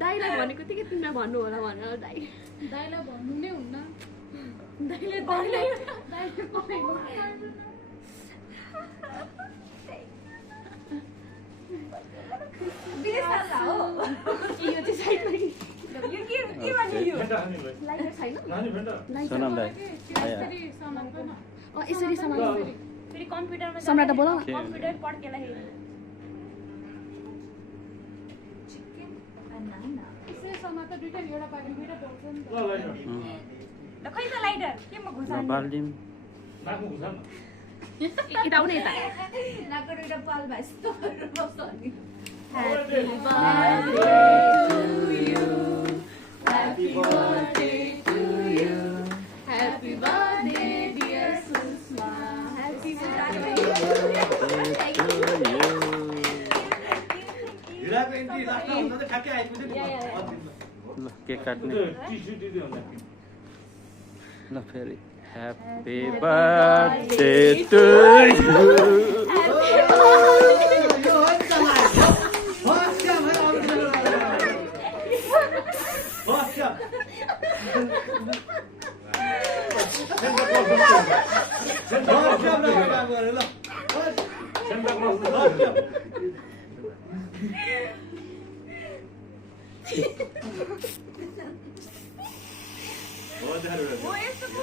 दाइलाई भनेको थिएँ कि तिमीलाई भन्नु होला भनेर दाइलाई भन्नु नै हुन्न दाइले यो चाहिँ साइडमा लाइटर छैन सोनाम दाइ यसरी सामान फेरि कम्प्युटरमा सम्राट बोला न कम्प्युटर पड्केला हेर्नु यसै समात दुईटा एउटा पाकेट दुईटा पाउँछ नि त खै त लाइटर के म घुसाल्नु बाल्दिम यता आउने यता नाको दुईटा पाल भाइस्तो बस्छ नि Happy birthday to you. Happy birthday, dear Susma. Happy birthday to you. हिराको एन्ट्री लास्टमा हुँदा त ठ्याक्कै आइपुग्छ नि ल केक काट्ने ल फेरि ह्याप्पी बर्थडे टु यु हो